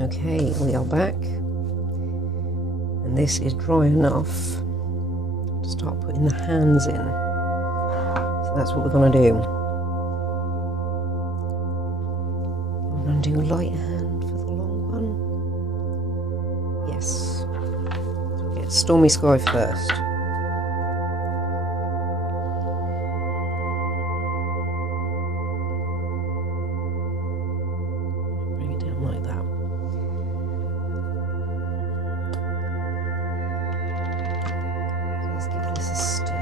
Okay, we are back, and this is dry enough to start putting the hands in. So that's what we're going to do. I'm going to do light hand for the long one. Yes. Okay, Stormy Sky first. Bring it down like that. Let's give this a stir.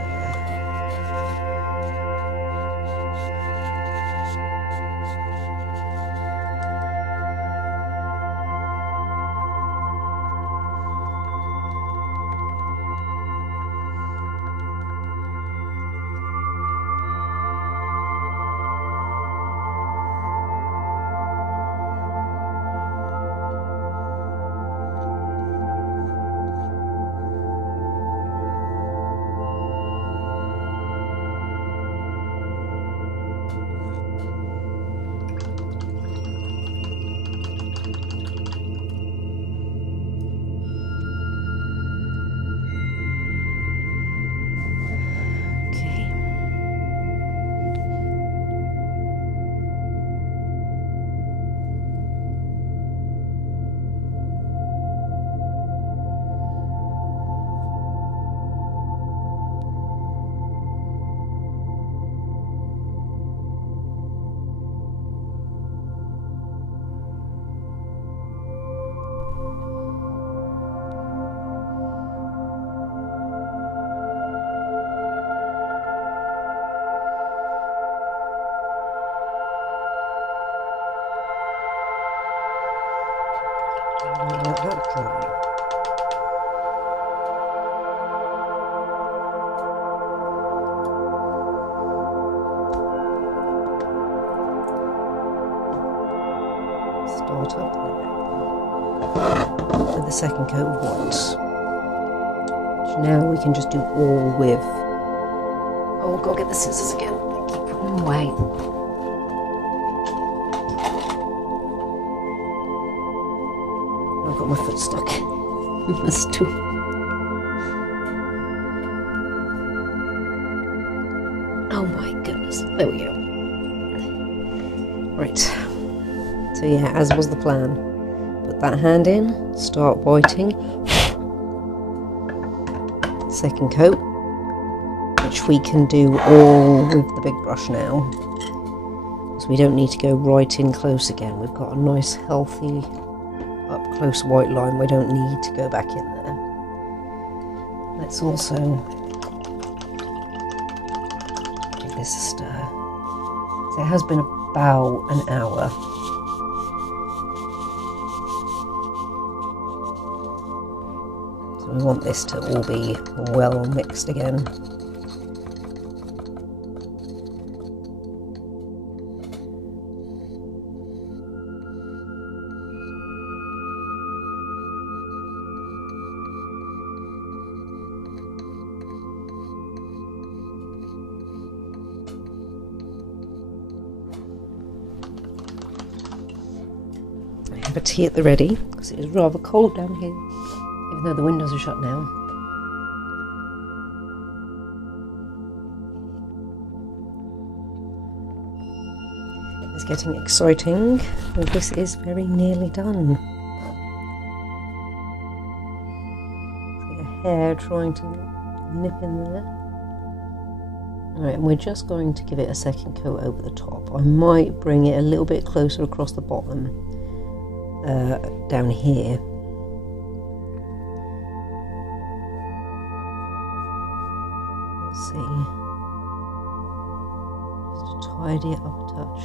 Let that dry. Start up there with the second coat of white. Which now we can just do all with. Oh, go get the scissors again. I keep putting them away. I've got my foot stuck in the stool. Oh my goodness. There we go. Right. So yeah, as was the plan. Put that hand in, start whiting. Second coat, which we can do all with the big brush now. So we don't need to go right in close again. We've got a nice healthy up close white line, we don't need to go back in there. Let's also give this a stir. So it has been about an hour. So we want this to all be well mixed again. Have a tea at the ready because it is rather cold down here, even though the windows are shut now. It's getting exciting, and this is very nearly done. See a hair trying to nip in there. Alright, and we're just going to give it a second coat over the top. I might bring it a little bit closer across the bottom. Down here. Let's see. Just to tidy it up a touch.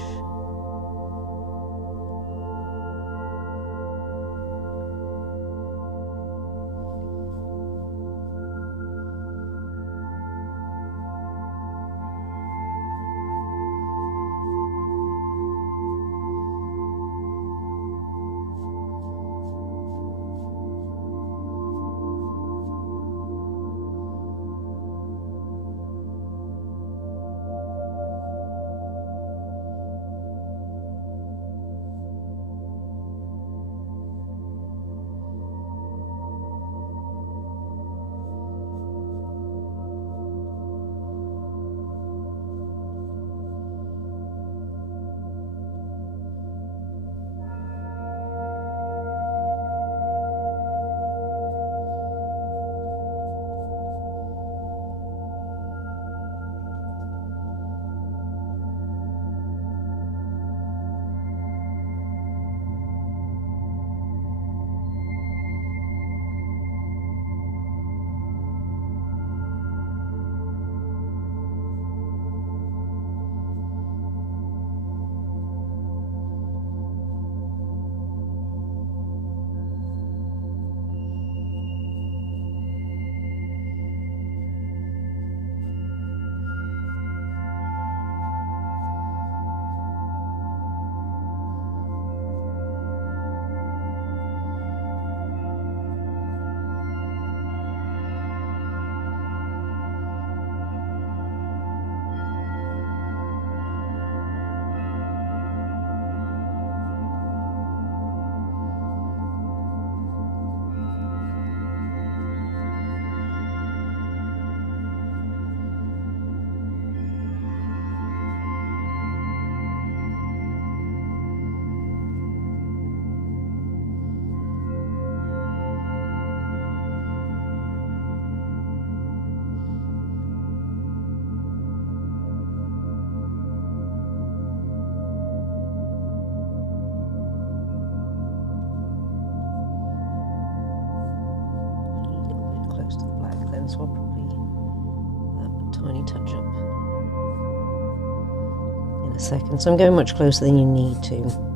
again, so I'll probably that tiny touch up in a second. So I'm going much closer than you need to.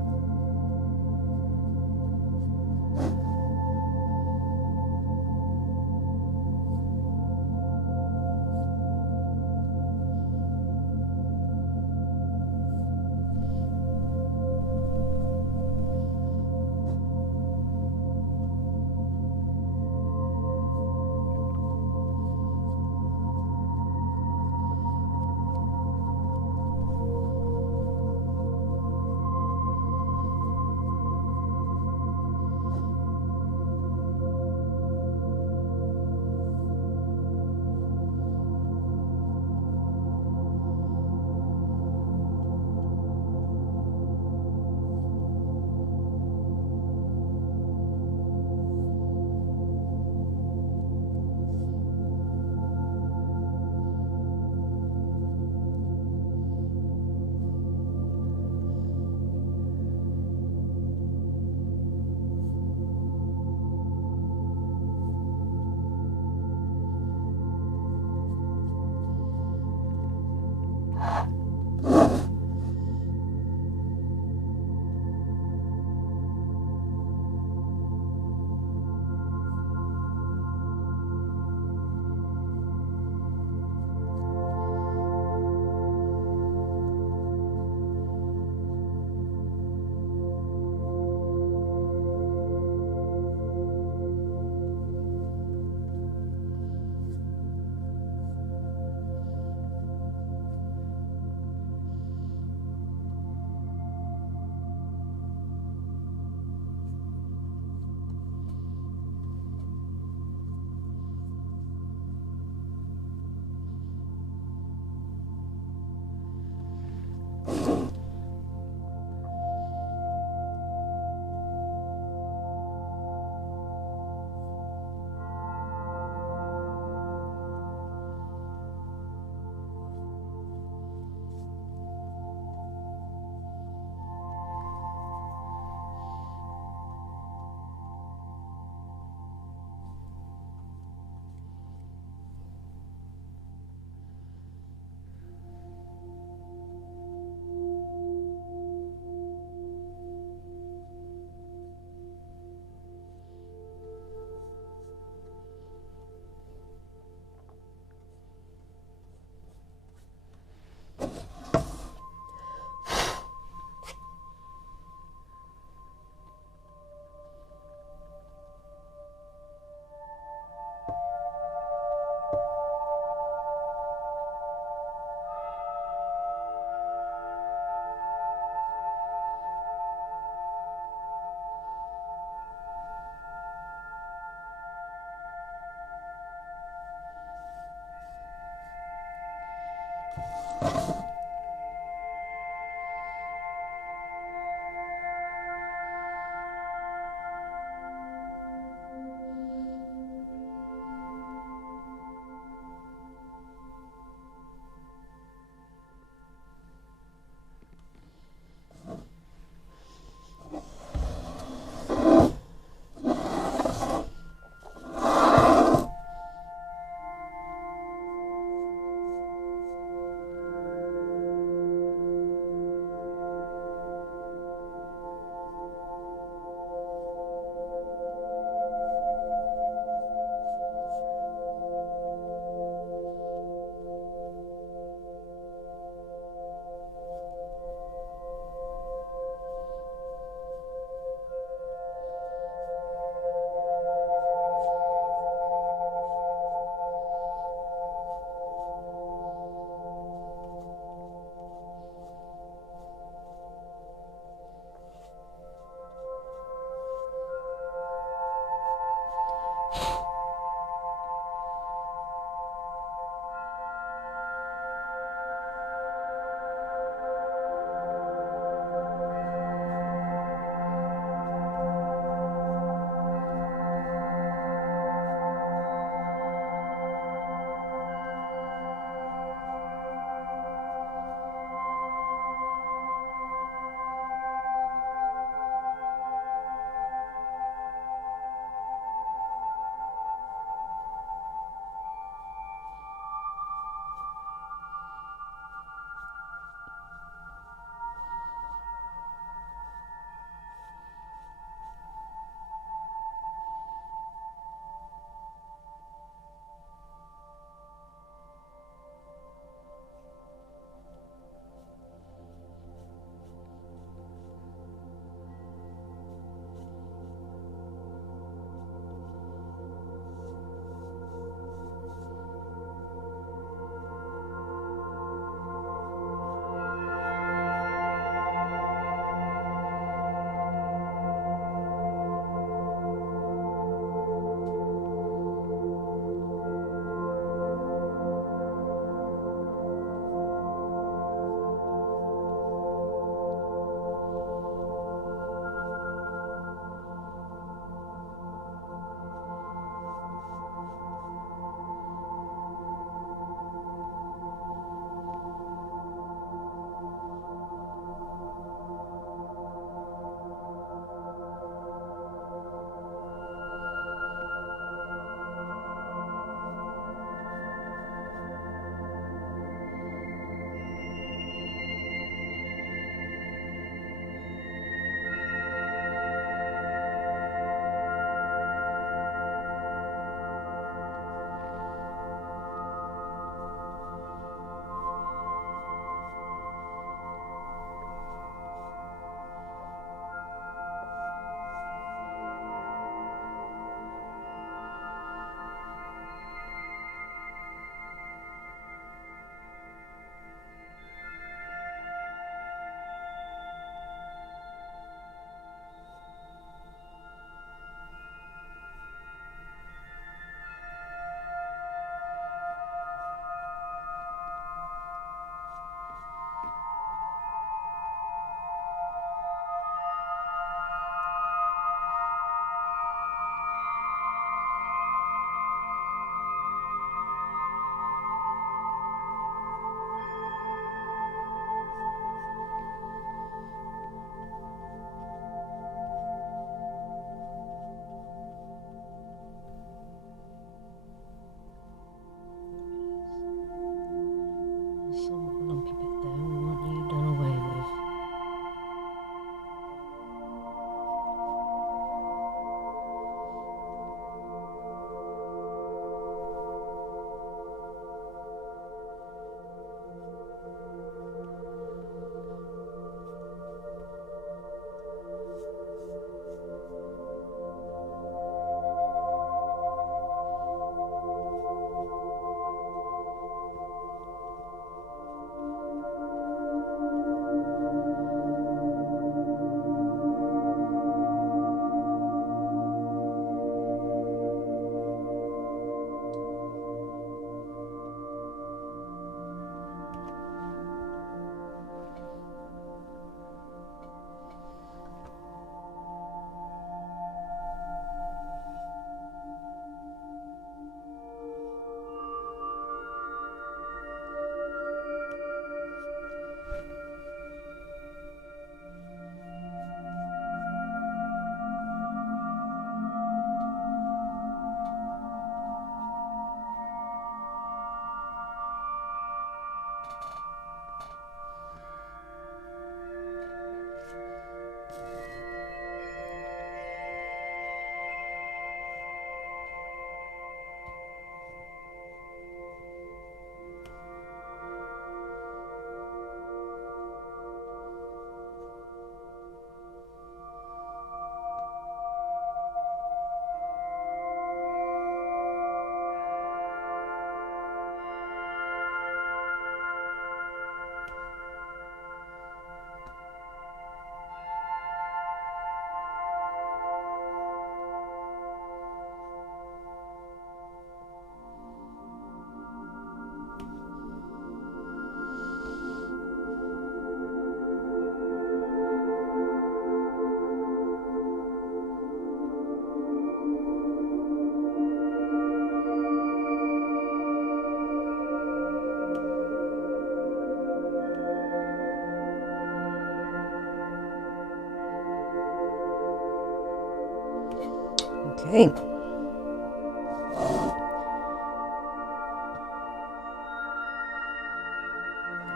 Okay.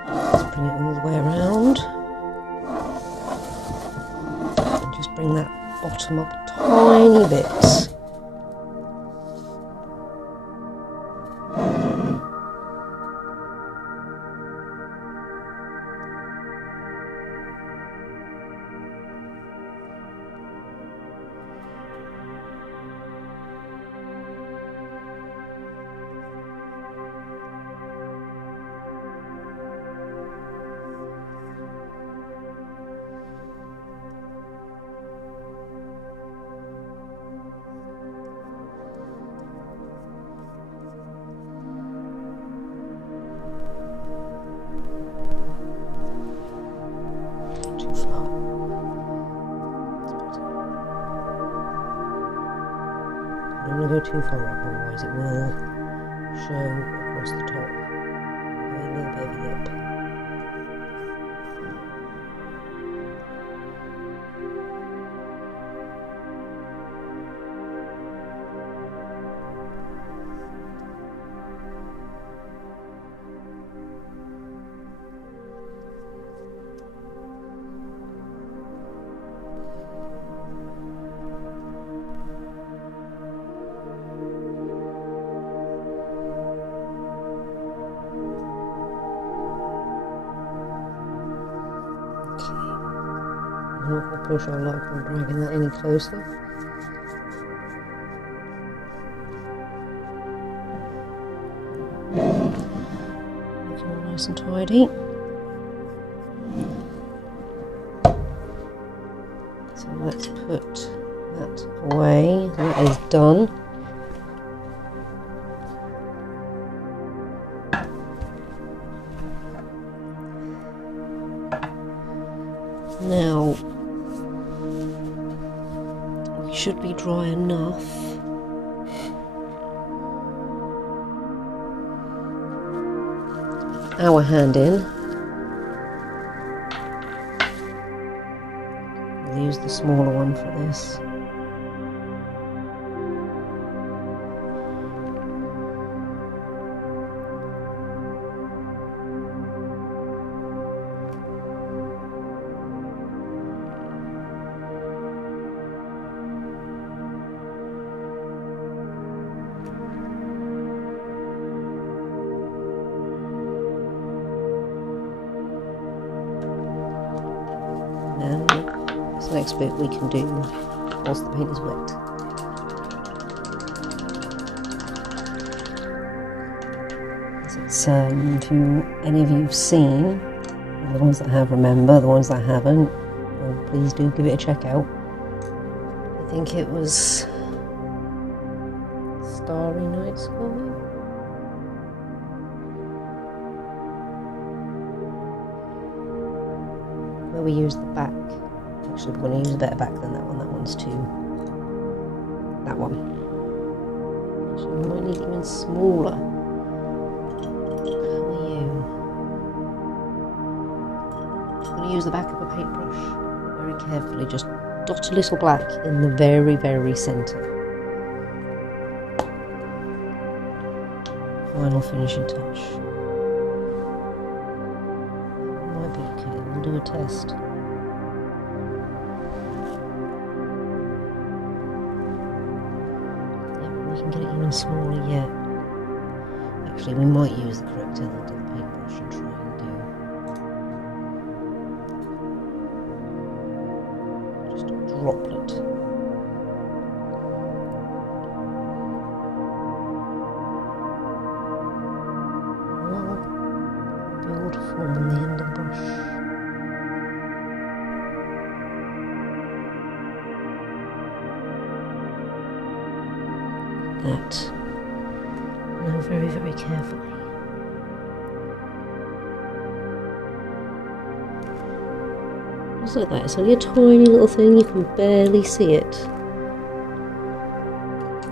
Let's bring it all the way around. And just bring that bottom up a tiny bit. Too far up, otherwise it will show across the top. A little bit of a lip. I'm not going to push our luck on dragging that any closer. Making it nice and tidy. So let's put that away. That is done. Now, we should be dry enough. Our hand in. We'll use the smaller one for this. This next bit we can do whilst the paint is wet. It's if any of you have seen, the ones that have remember, the ones that haven't, well, please do give it a check out. I think it was Starry Night Sky. Where we use the back. Actually, we're going to use a better back than that one. That one's too. That one. Actually, we might need even smaller. How are you? I'm going to use the back of a paintbrush very carefully. Just dot a little black in the very, very centre. Final finishing touch. Might be okay. We'll do a test. Get it even smaller yet. Actually, we might use the correct element of the paintbrush and try and do just a droplet. Well, beautiful on the end of the brush. That now very, very carefully. Just like that. It's only a tiny little thing, you can barely see it.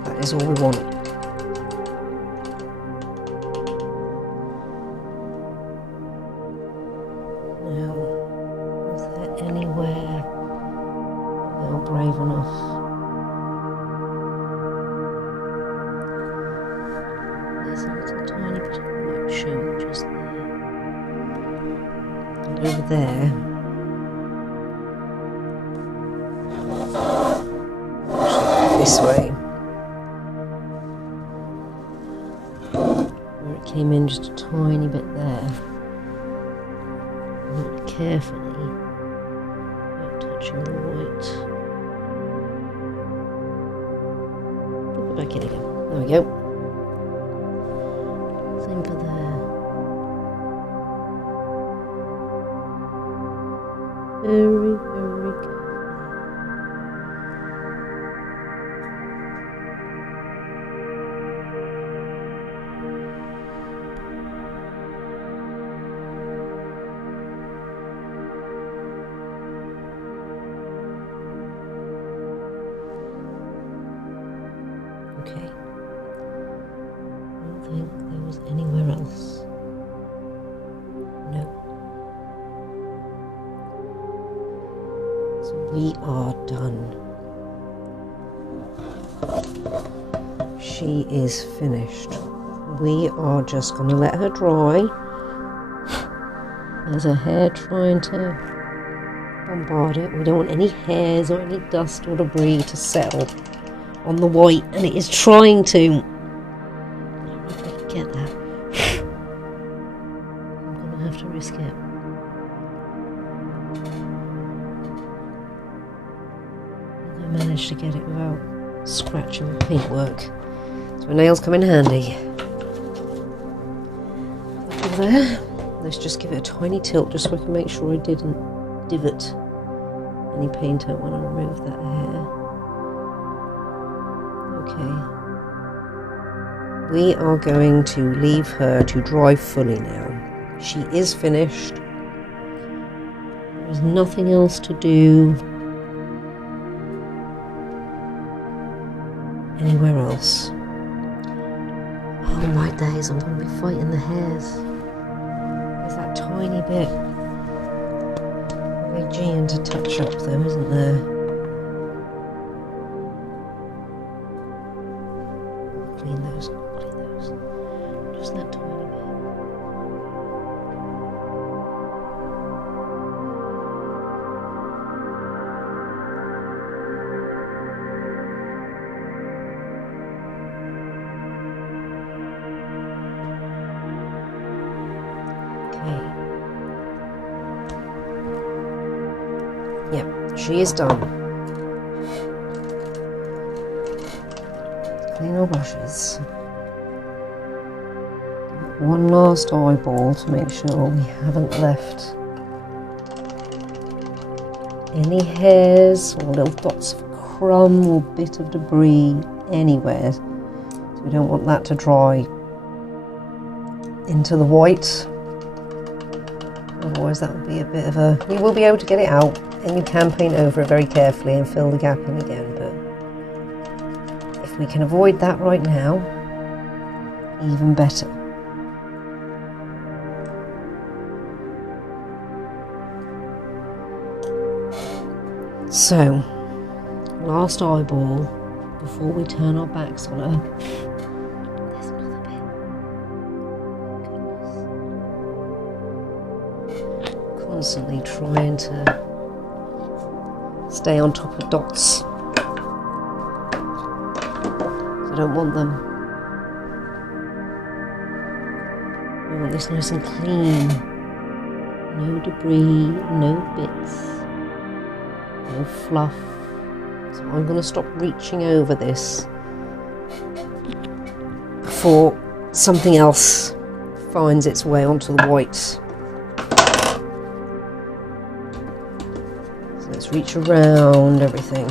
That is all we want. Now, is there anywhere that they're brave enough there. This way. Where it came in just a tiny bit there. Really carefully, without touching the white. Put it back in again. There we go. Same for there. Very, very good. Okay. I don't think there was anywhere else. No. So we are done. She is finished. We are just going to let her dry. There's her hair trying to bombard it. We don't want any hairs or any dust or debris to settle on the white, and it is trying to. I don't know if I can get that. I'm going to have to risk it. I managed to get it without scratching the paintwork. So my nails come in handy. Over there. Let's just give it a tiny tilt just so I can make sure I didn't divot any paint out when I remove that hair. Okay. We are going to leave her to dry fully now. She is finished. There's nothing else to do anywhere else. Oh my days, I'm going to be fighting the hairs. There's that tiny bit of Aegean to touch up though, isn't there? Clean those, clean those. Just that tiny bit. Yep, she is done. Clean our brushes. One last eyeball to make sure we haven't left any hairs or little dots of crumb or bit of debris anywhere. So we don't want that to dry into the white. Otherwise that would be a bit of a... You will be able to get it out and you can paint over it very carefully and fill the gap in again, but if we can avoid that right now, even better. So, last eyeball before we turn our backs on her. There's another bit. Goodness. Constantly trying to stay on top of dots. I don't want them. We want this nice and clean. No debris, no bits, no fluff. So I'm going to stop reaching over this before something else finds its way onto the white. So let's reach around everything.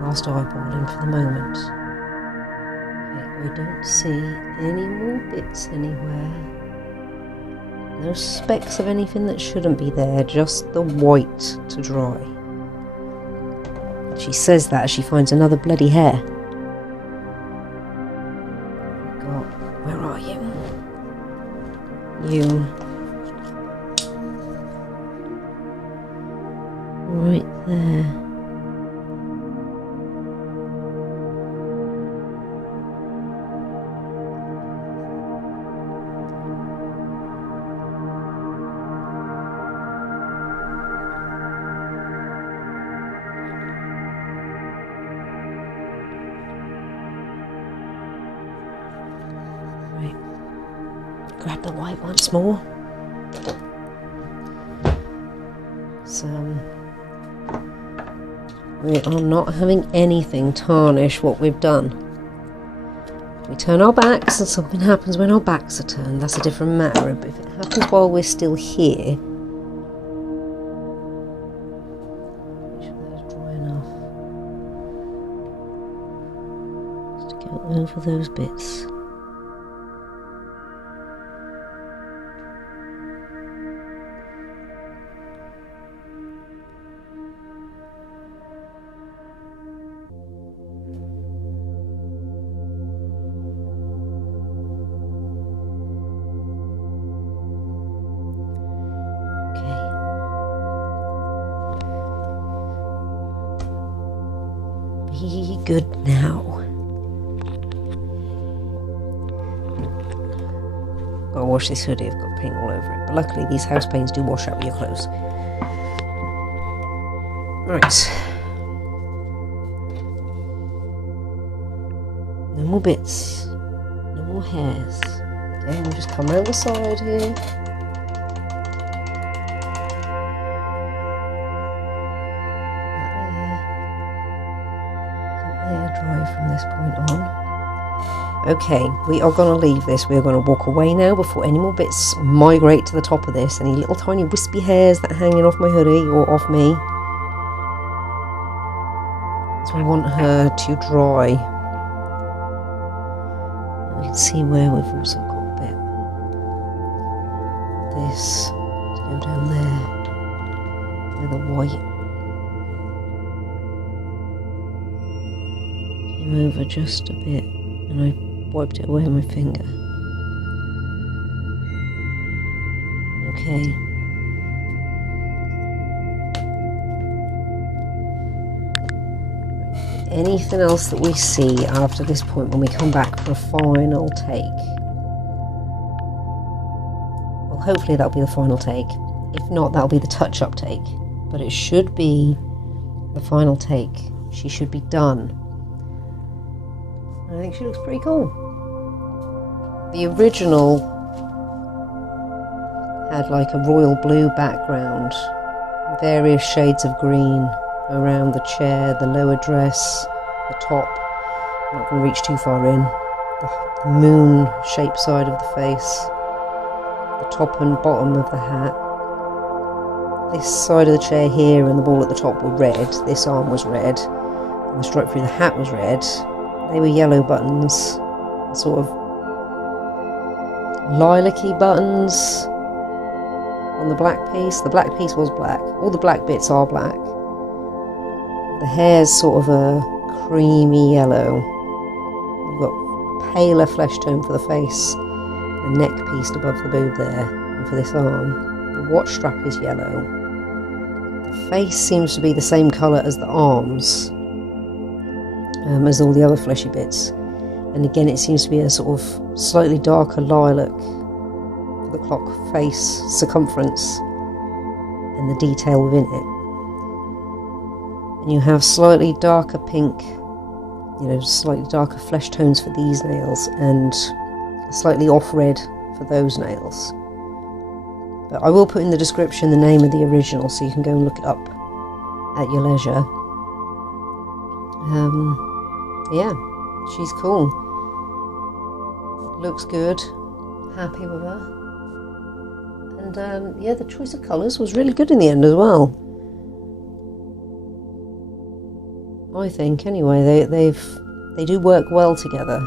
Last eyeball in for the moment. Okay, we don't see any more bits anywhere. No specks of anything that shouldn't be there, just the white to dry. She says that as she finds another bloody hair. God, where are you? right there. Grab the white once more. So we are not having anything tarnish what we've done. We turn our backs and something happens when our backs are turned. That's a different matter. But if it happens while we're still here, make sure that is dry enough just to go over those bits. Be good now. Gotta wash this hoodie, I've got paint all over it. But luckily these house paints do wash out with your clothes. Right. No more bits. No more hairs. Okay, we'll just come around the side here. From this point on. Okay, we are going to leave this. We are going to walk away now before any more bits migrate to the top of this. Any little tiny wispy hairs that are hanging off my hoodie or off me. So I want her to dry. We can see where we've also got a bit. This to go down there with the white. Over just a bit, and I wiped it away with my finger. Okay. Anything else that we see after this point when we come back for a final take? Well, hopefully that'll be the final take. If not, that'll be the touch-up take. But it should be the final take. She should be done. I think she looks pretty cool. The original had like a royal blue background, various shades of green around the chair, the lower dress, the top. I'm not going to reach too far in. The moon shaped side of the face, the top and bottom of the hat. This side of the chair here and the ball at the top were red. This arm was red, and the stripe through the hat was red. They were yellow buttons, sort of lilac-y buttons on the black piece. The black piece was black. All the black bits are black. The hair's sort of a creamy yellow. You've got paler flesh tone for the face, the neck piece above the boob there, and for this arm. The watch strap is yellow. The face seems to be the same colour as the arms. As all the other fleshy bits, and again it seems to be a sort of slightly darker lilac for the clock face circumference and the detail within it, and you have slightly darker pink, slightly darker flesh tones for these nails and slightly off red for those nails. But I will put in the description the name of the original so you can go and look it up at your leisure. Yeah, she's cool. Looks good. Happy with her. And yeah, the choice of colours was really good in the end as well. I think anyway, they do work well together.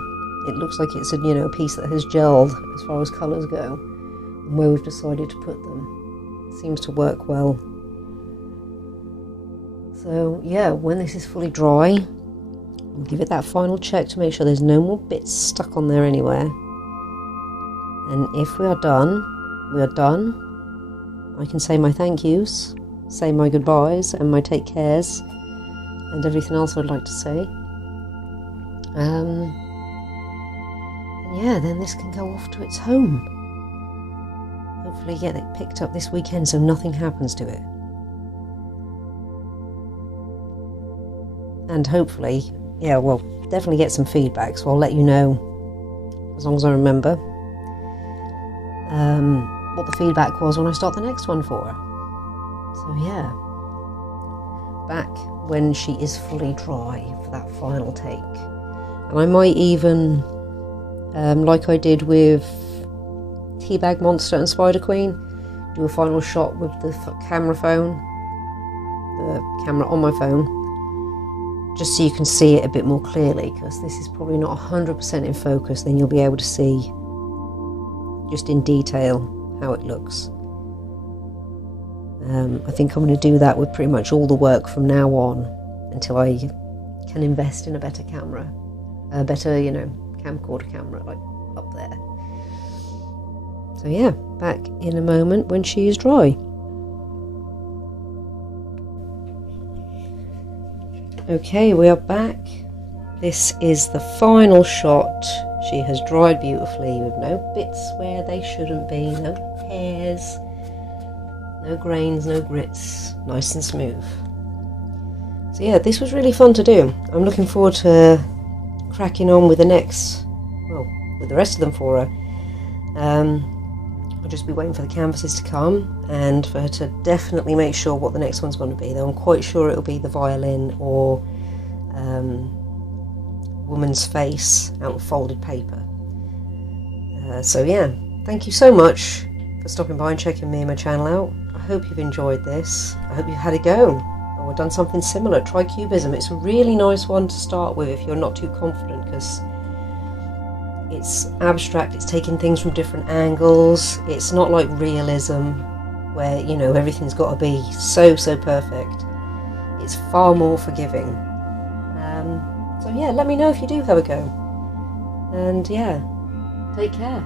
It looks like it's a piece that has gelled as far as colours go, and where we've decided to put them. It seems to work well. So yeah, when this is fully dry, we'll give it that final check to make sure there's no more bits stuck on there anywhere. And if we are done, we are done. I can say my thank yous say my goodbyes and my take cares and everything else I'd like to say. Yeah, then this can go off to its home. Hopefully get it picked up this weekend so nothing happens to it. And hopefully, yeah, well, definitely get some feedback, so I'll let you know, as long as I remember, what the feedback was when I start the next one for her. So yeah, back when she is fully dry for that final take. And I might even, like I did with Teabag Monster and Spider Queen, do a final shot with the camera on my phone, just so you can see it a bit more clearly, because this is probably not 100% in focus. Then you'll be able to see just in detail how it looks. I think I'm going to do that with pretty much all the work from now on until I can invest in a better camera, a better, camcorder camera, like up there. So yeah, back in a moment when she is dry. Okay, we are back. This is the final shot. She has dried beautifully with no bits where they shouldn't be, no hairs, no grains, no grits, nice and smooth. So yeah, this was really fun to do. I'm looking forward to cracking on with the next, well, with the rest of them for her. I'll just be waiting for the canvases to come and for her to definitely make sure what the next one's going to be, though I'm quite sure it'll be the violin or woman's face out of folded paper. So yeah, thank you so much for stopping by and checking me and my channel out. I hope you've enjoyed this. I hope you've had a go or done something similar. Try Cubism. It's a really nice one to start with if you're not too confident, because it's abstract, it's taking things from different angles. It's not like realism where, everything's got to be so perfect. It's far more forgiving. So yeah, let me know if you do have a go. And yeah, take care.